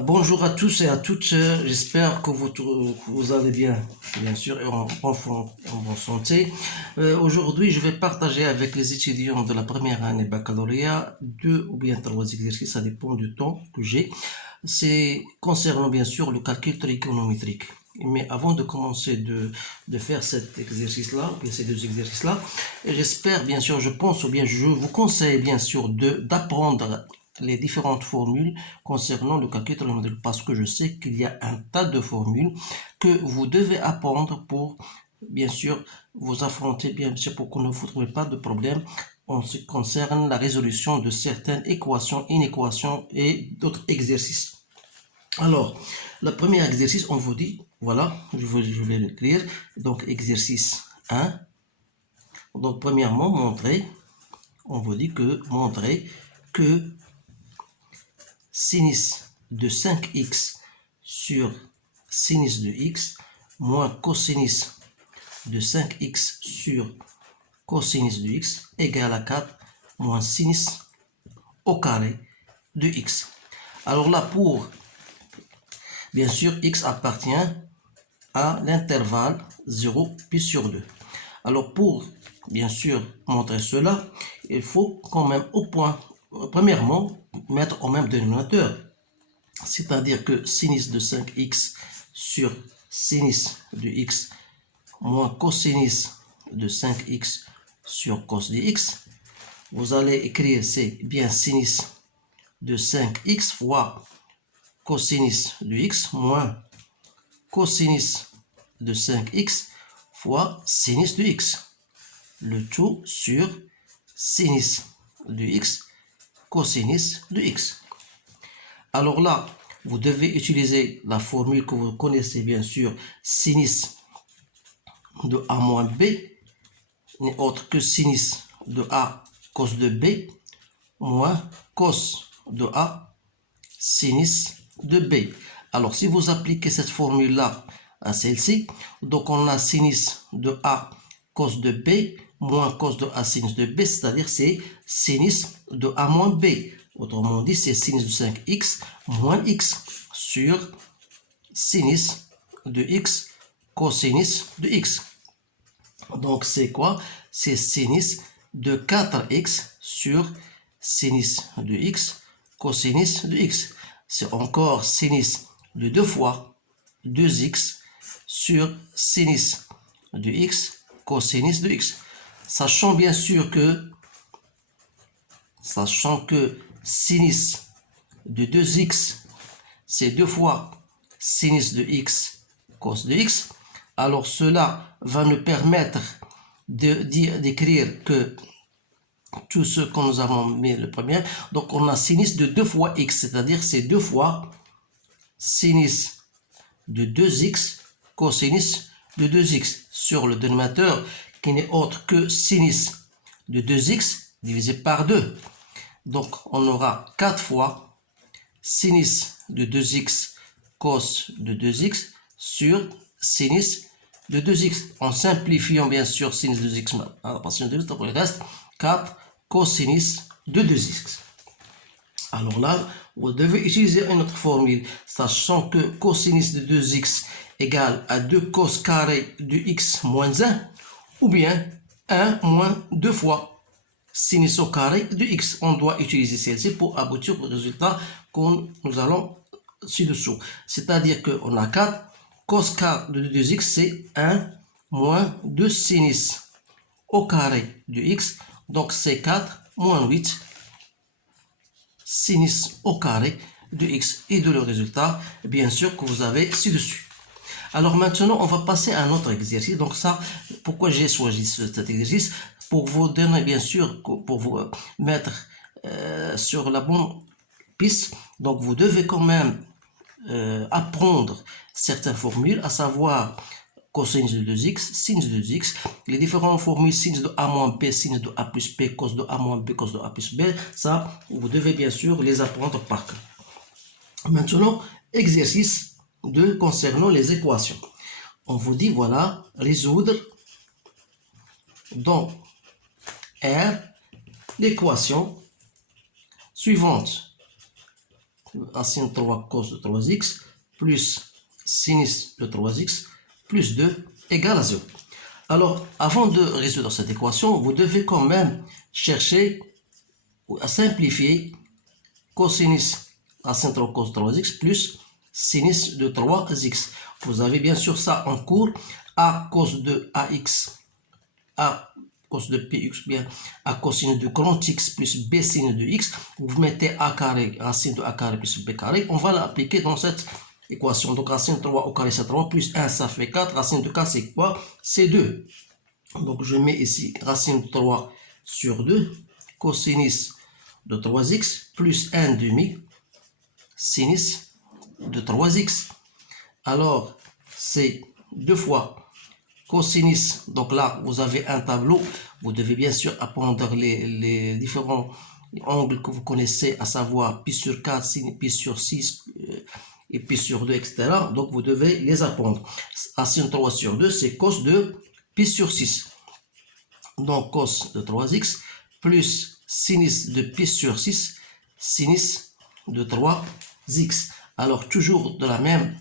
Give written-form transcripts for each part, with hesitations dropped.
Bonjour à tous et à toutes, j'espère que vous allez bien sûr, et en bonne santé. Aujourd'hui, je vais partager avec les étudiants de la première année baccalauréat deux ou bien trois exercices, ça dépend du temps que j'ai. C'est concernant bien sûr le calcul trigonométrique. Mais avant de commencer de faire cet exercice-là, ou bien ces deux exercices-là, j'espère bien sûr, je pense ou bien je vous conseille bien sûr d'apprendre les différentes formules concernant le calcul trigonométrique parce que je sais qu'il y a un tas de formules que vous devez apprendre pour bien sûr vous affronter bien sûr pour que ne vous trouviez pas de problème en ce qui concerne la résolution de certaines équations, inéquations et d'autres exercices. Alors, le premier exercice, on vous dit, voilà, je vais l'écrire, donc exercice 1. Donc, premièrement, on vous dit montrer que sinus de 5x sur sinus de x moins cosinus de 5x sur cosinus de x égale à 4 moins sinus au carré de x. Alors là, bien sûr, x appartient à l'intervalle 0 pi sur 2. Alors pour, bien sûr, montrer cela, il faut quand même premièrement, mettre au même dénominateur. C'est-à-dire que sinus de 5x sur sinus de x moins cosinus de 5x sur cos de x. Vous allez écrire, c'est bien sinus de 5x fois cosinus de x moins cosinus de 5x fois sinus de x. Le tout sur sinus de x cosinus de x. Alors là, vous devez utiliser la formule que vous connaissez bien sûr, sinus de a moins b n'est autre que sinus de a cos de b moins cos de a sinus de b. Alors si vous appliquez cette formule-là à celle-ci, donc on a sinus de a cos de b moins cos de a sinus de b, c'est-à-dire c'est sinus de a moins b. Autrement dit, c'est sinus de 5x moins x sur sinus de x cosinus de x. Donc c'est quoi? C'est sinus de 4x sur sinus de x cosinus de x. C'est encore sinus de 2 fois 2x sur sinus de x cosinus de x. Sachant bien sûr que sinus de 2x, c'est 2 fois sinus de x cos de x. Alors cela va nous permettre d'écrire que tout ce que nous avons mis le premier. Donc on a sinus de 2 fois x, c'est-à-dire c'est 2 fois sinus de 2x cosinus de 2x sur le dénominateur qui n'est autre que sinus de 2x divisé par 2. Donc on aura 4 fois sinus de 2x cos de 2x sur sinus de 2x. En simplifiant bien sûr sinus de 2x, donc il reste 4 cosinus de 2x. Alors là, vous devez utiliser une autre formule, sachant que cosinus de 2x égale à 2 cos carré de x moins 1, ou bien 1 moins 2 fois sinus au carré de x. On doit utiliser celle-ci pour aboutir au résultat que nous allons ci-dessous. C'est-à-dire qu'on a 4 cos carré de 2x, c'est 1 moins 2 sinus au carré de x. Donc c'est 4 moins 8 sinus au carré de x. Et de le résultat, bien sûr, que vous avez ci-dessus. Alors maintenant, on va passer à un autre exercice. Donc ça, pourquoi j'ai choisi cet exercice? Pour vous donner, bien sûr, pour vous mettre sur la bonne piste. Donc vous devez quand même apprendre certaines formules, à savoir cosinus de 2x, sinus de 2x, les différentes formules sinus de a moins b, sinus de a plus b, cos de a moins b, cos de a plus b, ça, vous devez bien sûr les apprendre par cœur. Maintenant, exercice 2 concernant les équations. On vous dit, voilà, résoudre dans R l'équation suivante. racine 3 cos de 3x plus sinus de 3x plus 2 égale à 0. Alors, avant de résoudre cette équation, vous devez quand même chercher à simplifier cosinus racine 3 cos de 3x plus sinus de 3x. Vous avez bien sûr ça en cours. A cos de ax, A cos de px, bien A cosinus de grand x plus b sinus de x. Vous mettez a carré, racine de a carré plus b carré. On va l'appliquer dans cette équation. Donc racine 3 au carré c'est 3 plus 1 ça fait 4. Racine de 4 c'est quoi? C'est 2. Donc je mets ici racine de 3 sur 2 cosinus de 3x plus 1 demi sinus de 3x. Alors c'est 2 fois cosinus. Donc là vous avez un tableau. Vous devez bien sûr apprendre les différents angles que vous connaissez, à savoir pi sur 4, sin pi sur 6 et pi sur 2, etc. Donc vous devez les apprendre. Racine 3 sur 2 c'est cos de pi sur 6. Donc cos de 3x plus sinus de pi sur 6 sinus de 3x. Alors toujours de la même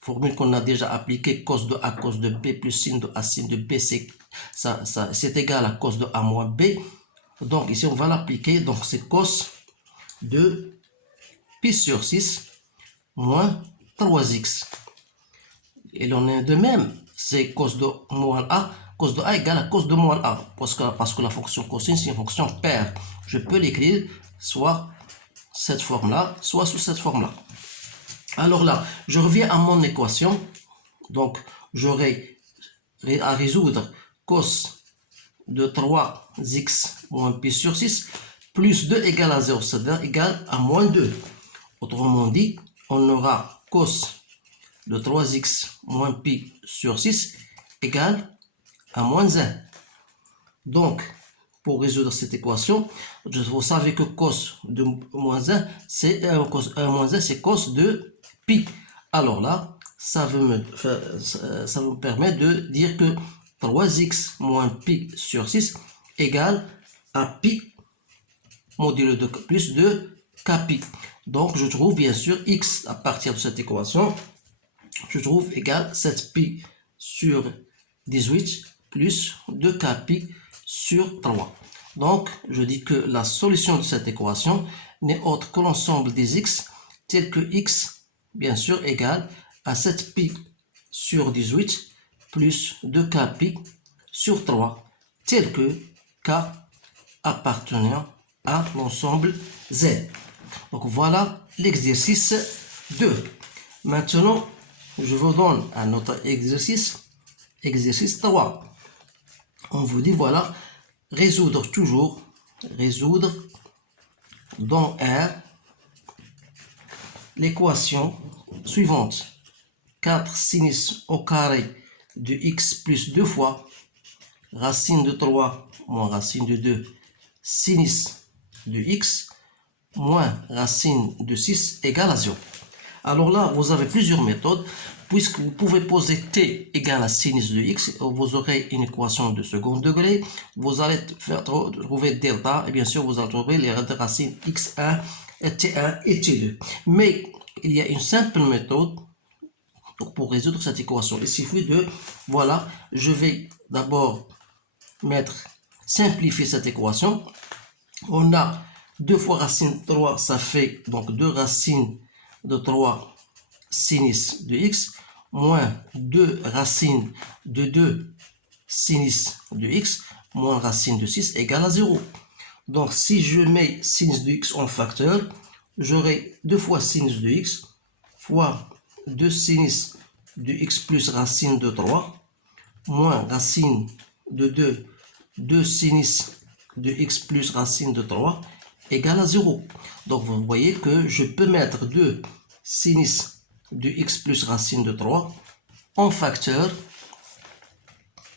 formule qu'on a déjà appliquée, cos de a cos de b plus sin de a sin de b, c'est égal à cos de a moins b. Donc ici on va l'appliquer, donc c'est cos de pi sur 6 moins 3x. Et l'on est de même, c'est cos de moins a, cos de a égale à cos de moins a, parce que la fonction cosinus c'est une fonction paire. Je peux l'écrire soit cette forme-là, soit sous cette forme-là. Alors là, je reviens à mon équation. Donc, j'aurai à résoudre cos de 3x moins pi sur 6 plus 2 égale à 0, c'est-à-dire égale à moins 2. Autrement dit, on aura cos de 3x moins pi sur 6 égale à moins 1. Donc, pour résoudre cette équation, vous savez que cos de moins 1, c'est cos 1 moins 1, c'est cos de pi. Alors là, ça me permet de dire que 3x moins pi sur 6 égale à pi modulo de plus de kpi. Donc je trouve bien sûr x à partir de cette équation, je trouve égal 7 pi sur 18 plus 2 kpi sur 3. Donc je dis que la solution de cette équation n'est autre que l'ensemble des x tel que x bien sûr égale à 7 pi sur 18 plus 2 kpi sur 3 tel que k appartenant à l'ensemble Z. Donc voilà l'exercice 2. Maintenant, je vous donne un autre exercice, exercice 3. On vous dit voilà, résoudre dans R l'équation suivante. 4 sinus au carré de x plus 2 fois racine de 3 moins racine de 2 sinus de x moins racine de 6 égale à 0. Alors là, vous avez plusieurs méthodes. Puisque vous pouvez poser t égale à sinus de x, vous aurez une équation de second degré. Vous allez trouver delta, et bien sûr, vous allez trouver les racines x1, et t1 et t2. Mais il y a une simple méthode pour résoudre cette équation. Il suffit de, voilà, je vais d'abord simplifier cette équation. On a 2 fois racine 3, ça fait donc 2 racines de 3 sinus de x, moins 2 racines de 2 sinus de x, moins racine de 6 égale à 0. Donc si je mets sinus de x en facteur, j'aurai 2 fois sinus de x fois 2 sinus de x plus racine de 3, moins racine de 2 sinus de x plus racine de 3 égale à 0. Donc vous voyez que je peux mettre 2 sinus de x plus racine de 3 en facteur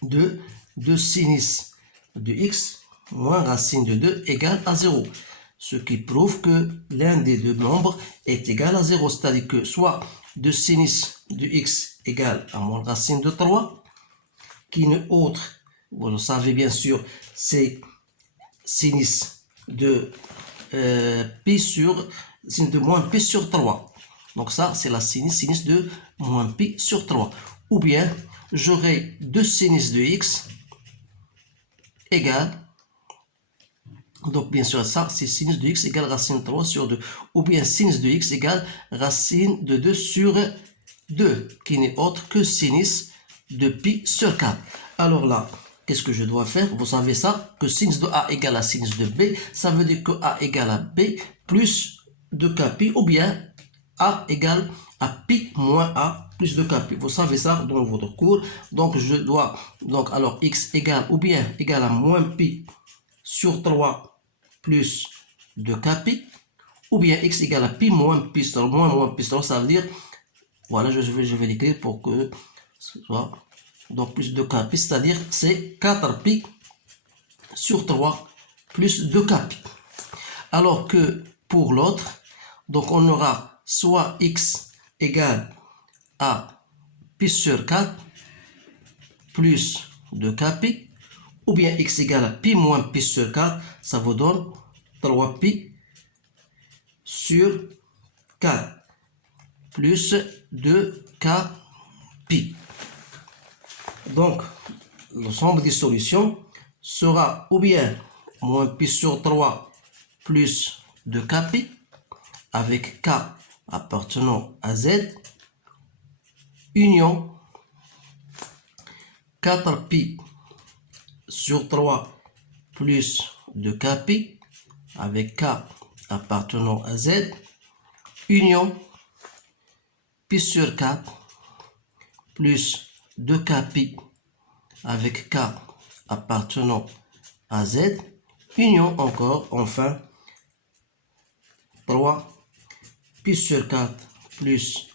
de 2 sinus de x moins racine de 2 égale à 0. Ce qui prouve que l'un des deux nombres est égal à 0. C'est-à-dire que soit 2 sinus de x égale à moins racine de 3, qui n'est autre, vous le savez bien sûr, c'est sinus de pi sur sinus de moins pi sur 3. Donc ça, c'est la sinus de moins pi sur 3. Ou bien, j'aurai 2 sinus de x égale, donc bien sûr ça, c'est sinus de x égale racine 3 sur 2. Ou bien sinus de x égale racine de 2 sur 2, qui n'est autre que sinus de pi sur 4. Alors là, qu'est-ce que je dois faire? Vous savez ça, que sinus de A égale à sinus de B, ça veut dire que A égale à B plus 2k pi, ou bien A égale à pi moins A plus 2k pi. Vous savez ça dans votre cours. Donc je dois, donc alors x égale ou bien égale à moins pi sur 3 plus 2k pi, ou bien x égale à pi moins pi sur 3, moins pi sur 3, ça veut dire, voilà, je vais l'écrire pour que ce soit, donc plus 2k pi, c'est-à-dire c'est 4 pi sur 3 plus 2k pi. Alors que pour l'autre, donc on aura soit x égale à pi sur 4 plus 2k pi, ou bien x égale à pi moins pi sur 4, ça vous donne 3 pi sur 4 plus 2k pi. Donc, l'ensemble des solutions sera ou bien moins pi sur 3 plus 2k pi, avec k appartenant à z, union 4 pi sur 3 plus 2k pi, avec k appartenant à z, union pi sur 4 plus 2k pi, avec k appartenant à z, union encore, enfin, 3 pi sur 4 plus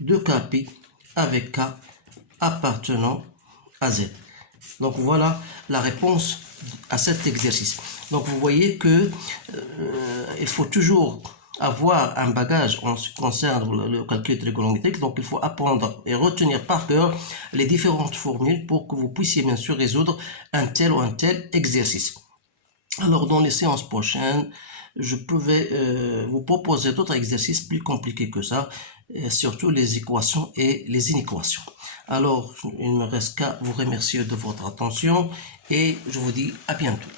2k pi, avec k appartenant à z. Donc voilà la réponse à cet exercice. Donc vous voyez que il faut toujours avoir un bagage en ce qui concerne le calcul trigonométrique. Donc il faut apprendre et retenir par cœur les différentes formules pour que vous puissiez bien sûr résoudre un tel ou un tel exercice. Alors dans les séances prochaines, je pouvais vous proposer d'autres exercices plus compliqués que ça, surtout les équations et les inéquations. Alors, il ne me reste qu'à vous remercier de votre attention et je vous dis à bientôt.